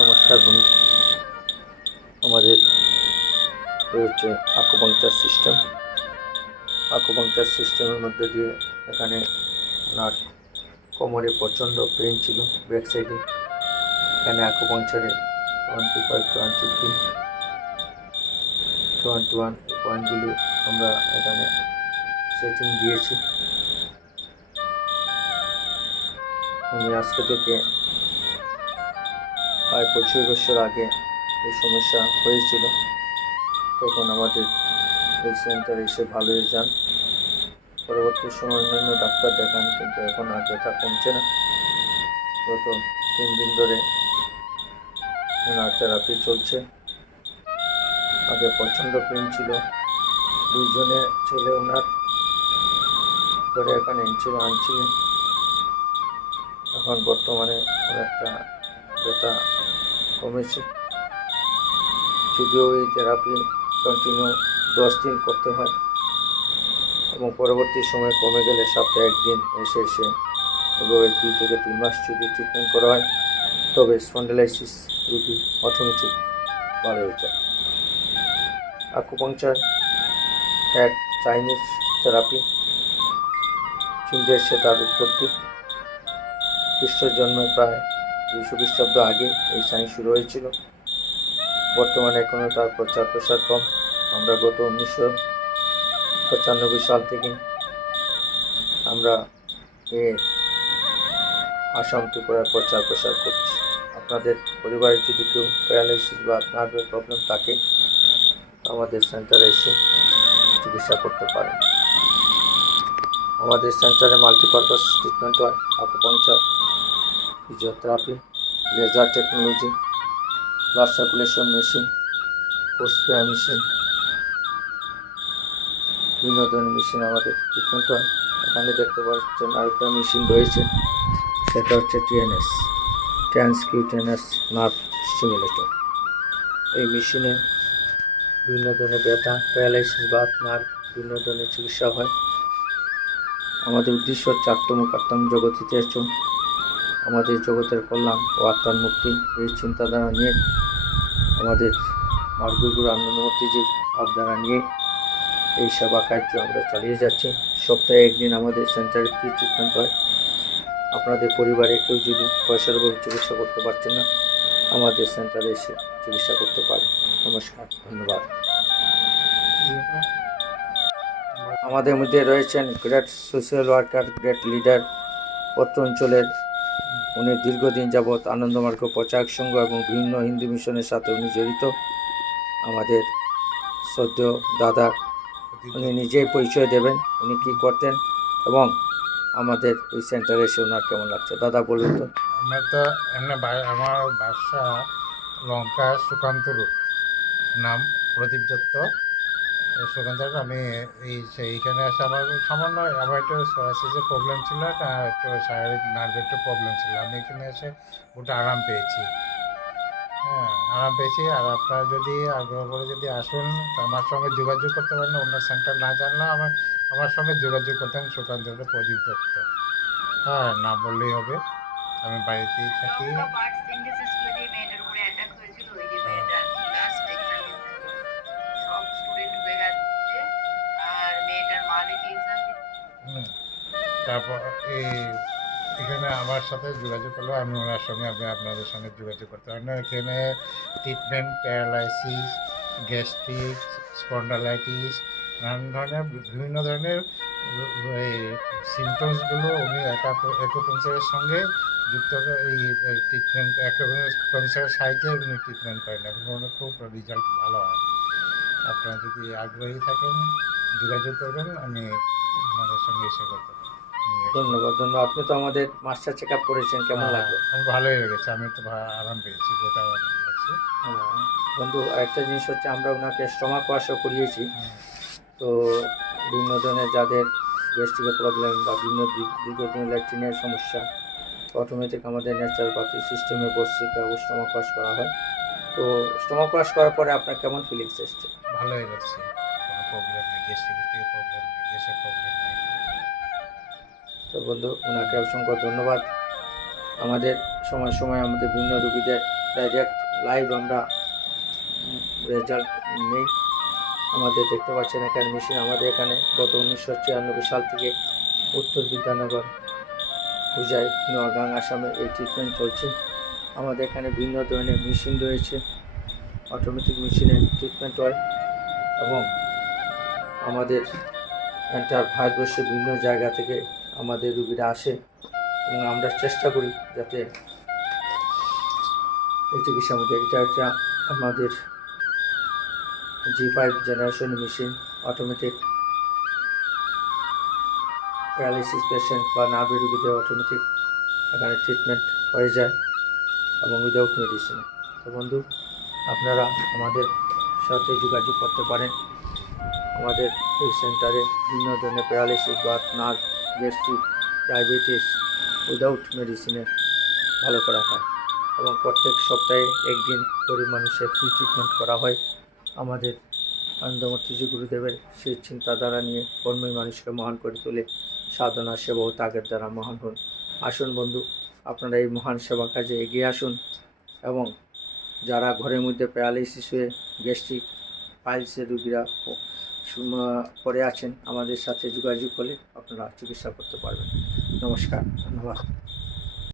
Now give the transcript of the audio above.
নমস্কার বন্ধু, আমাদের হচ্ছে আকুপাংচার সিস্টেম। আকুপাংচার সিস্টেমের মধ্যে দিয়ে এখানে ওনার কোমরে প্রচণ্ড পেন ছিল ব্যাক সাইডে। এখানে আকুপাংচারে 25, 23, 21 এই পয়েন্টগুলি আমরা এখানে সেটিং দিয়েছি। উনি আজকে থেকে প্রায় 25 বছর আগে এই সমস্যা হয়েছিল, তখন আমাদের এই সেন্টারে এসে ভালো হয়ে যান। পরবর্তী সময় অন্যান্য ডাক্তার দেখান, কিন্তু এখন আর ব্যথা কমছে না। গত 3 দিন ধরে ওনার থেরাপি চলছে। আগে প্রচণ্ড পেন ছিল, 2 জনে ছেলে ওনার ধরে এখানে আনছিলেন। এখন বর্তমানে অনেকটা ব্যথা কমেছে, যদিও এই থেরাপি কন্টিনিউ 10 দিন করতে হয় এবং পরবর্তী সময় কমে গেলে সপ্তাহে 1 দিন এসে এভাবে 2 থেকে 3 মাস যদি ট্রিটমেন্ট করা হয়, তবে স্পন্ডালাইসিস রোগী অটোমেটিক ভালো হয়ে যায়। আকুপাংচার এক চাইনিজ থেরাপি, চীন দেশে তার উৎপত্তি। খ্রিস্টের জন্মের প্রায় 200 খ্রিস্টাব্দ আগে এই সায়েন্স শুরু হয়েছিল। বর্তমানে এখনও তার প্রচার প্রসার কম। আমরা গত 1995 সাল থেকে আমরা এর আসাম ত্রিপুরার প্রচার প্রসার করছি। আপনাদের পরিবারে যদি কেউ প্যারালাইসিস বা নার্ভের প্রবলেম থাকে, আমাদের সেন্টারে এসে চিকিৎসা করতে পারেন। আমাদের সেন্টারে মাল্টিপারপাস ট্রিটমেন্ট হয়, acupuncture, physiotherapy, laser technology, blood circulation machine, force fair machine, বিভিন্ন ধরনের মেশিন আমাদের ট্রিটমেন্ট হয়। এখানে দেখতে পাচ্ছেন আরেকটা মেশিন রয়েছে, সেটা হচ্ছে টিএনএস, ট্রান্সকিউটেনাস নার্ভ স্টিমুলেটর। এই মেশিনে বিভিন্ন ধরনের ব্যথা, প্যারালাইসিস বা নার্ভ বিভিন্ন ধরনের চিকিৎসা হয়। আমাদের উদ্দেশ্য হচ্ছে আত্ম জগতিতে এসো, আমাদের জগতের কল্যাণ ও আত্মার মুক্তি। এই চিন্তাধারা নিয়ে আমাদের মার্গুরু আনন্দমূর্তিজির ভাবধারা নিয়ে এই সেবা কার্য আমরা চালিয়ে যাচ্ছি। সপ্তাহে 1 দিন আমাদের সেন্টারে ফ্রি ট্রিটমেন্ট হয়। আপনাদের পরিবারে কেউ যদি পয়সার অভাবে চিকিৎসা করতে পারছেন না, আমাদের সেন্টারে এসে চিকিৎসা করতে পারে। নমস্কার, ধন্যবাদ। আমাদের মধ্যে রয়েছেন great social worker, great leader, পত্র অঞ্চলের। উনি দীর্ঘদিন যাবৎ আনন্দমার্গ প্রচারক সংঘ এবং বিভিন্ন হিন্দু মিশনের সাথে উনি জড়িত। আমাদের শ্রদ্ধেয় দাদা, উনি নিজেই পরিচয় দেবেন উনি কী করতেন এবং আমাদের এই সেন্টারে এসে ওনার কেমন লাগছে। দাদা বলুন তো। আমার তো এমনি আমার বাসা লঙ্কা সুকান্ত রুট, নাম প্রদীপ দত্ত। সুকান্ত রুট। আমি এইখানে আসে আমার সামান্য আমার একটু সোরাসিসের প্রবলেম ছিল, একটু শারীরিক নার্ভের একটু প্রবলেম ছিল। আমি এখানে এসে ওটা আরাম পেয়েছি। হ্যাঁ, আরাম পেয়েছি। আর আপনারা যদি আগ্রহ করে যদি আসুন, তো আমার সঙ্গে যোগাযোগ করতে পারেন। অন্য সেন্টার না জানলেও আমার সঙ্গে যোগাযোগ করতেন সুকান্ত রুট, প্রদীপ দত্ত। হ্যাঁ, না বললেই হবে। আমি বাড়িতেই থাকি। তারপর এখানে আমার সাথে যোগাযোগ করলে আমি ওনার সঙ্গে আপনাদের সঙ্গে যোগাযোগ করতে পারেন। এখানে ট্রিটমেন্ট প্যারালাইসিস, গ্যাস্ট্রিক, স্পন্ডালাইটিস, নানান ধরনের বিভিন্ন ধরনের এই সিমটমসগুলো উনি অ্যাকুপাংচারের সঙ্গে যুক্ত এই ট্রিটমেন্ট অ্যাকুপাংচারের সাহায্যে উনি ট্রিটমেন্ট করেন এবং ওনার খুব রেজাল্ট ভালো হয়। আপনারা যদি আগ্রহী থাকেন যোগাযোগ করবেন, আমি আপনাদের সঙ্গে এসে করতে পারি। ধন্যবাদ। আপনি তো আমাদের মাস্টার চেক আপ করেছেন, কেমন লাগলো? আমার ভালোই লেগেছে। আমি তো আরাম পেয়েছি, বহুত আরাম লাগছে। বন্ধু, আরেকটা জিনিস হচ্ছে আমরা ওনাকে স্টমাক ওয়াশও করিয়েছি। তো বিভিন্ন ধরনের যাদের গ্যাস্ট্রিকের প্রবলেম বা বিভিন্ন দীর্ঘদিন ল্যাট্রিনের সমস্যা, অটোমেটিক আমাদের ন্যাচারোপ্যাথি সিস্টেমে বসিকা ও স্টমাক ওয়াশ করা হয়। তো স্টমাক ওয়াশ করার পরে আপনার কেমন ফিলিংস এসছে? ভালোই লাগছে, কোনো প্রবলেম নেই, গ্যাস্ট্রিকের প্রবলেম নেই, গ্যাসের প্রবলেম নেই। তো বন্ধু, ওনাকে অসংখ্য ধন্যবাদ। আমাদের সময় সময় আমাদের বিভিন্ন রুগীদের ডাইরেক্ট লাইভ আমরা রেজাল্ট নেই। আমাদের দেখতে পাচ্ছেন এখানে মেশিন আমাদের এখানে গত 1996 সাল থেকে উত্তর বিদ্যানগর পূজায় নোয়াগাং আসামে এই ট্রিটমেন্ট চলছে। আমাদের এখানে ভিন্ন ধরনের মেশিন রয়েছে, অটোমেটিক মেশিনে ট্রিটমেন্ট হয় এবং আমাদের এন্টার ভারতবর্ষের বিভিন্ন জায়গা থেকে আমাদের রুগীরা আসে এবং আমরা চেষ্টা করি যাতে এই চিকিৎসার মধ্যে এটা একটা আমাদের G5 generation machine, automatic paralysis patient বা নার্ভের রুগীদের অটোমেটিক এখানে ট্রিটমেন্ট হয়ে যায় এবং উইদাউট মেডিসিন। তো বন্ধু, আপনারা আমাদের সাথে যোগাযোগ করতে পারেন। আমাদের এই সেন্টারে বিভিন্ন ধরনের প্যারালাইসিস বা নার্ভ, গ্যাস্ট্রিক, ডায়াবেটিস উইদাউট মেডিসিনে ভালো করা হয় এবং প্রত্যেক সপ্তাহে একদিন গরিব মানুষের ফ্রি ট্রিটমেন্ট করা হয়। আমাদের আনন্দমূর্তি গুরুদেবের সেই চিন্তাধারা নিয়ে কর্মী মানুষকে মহান করে তোলে, সাধনা সেবা ও ত্যাগের দ্বারা মহান হন। আসুন বন্ধু, আপনারা এই মহান সেবা কাজে এগিয়ে আসুন এবং যারা ঘরের মধ্যে প্যারালাইসিস হয়ে গ্যাস্ট্রিক পাইলসের রুগীরা পড়ে আছেন, আমাদের সাথে যোগাযোগ করলে আপনারা চিকিৎসা করতে পারবেন। নমস্কার, ধন্যবাদ।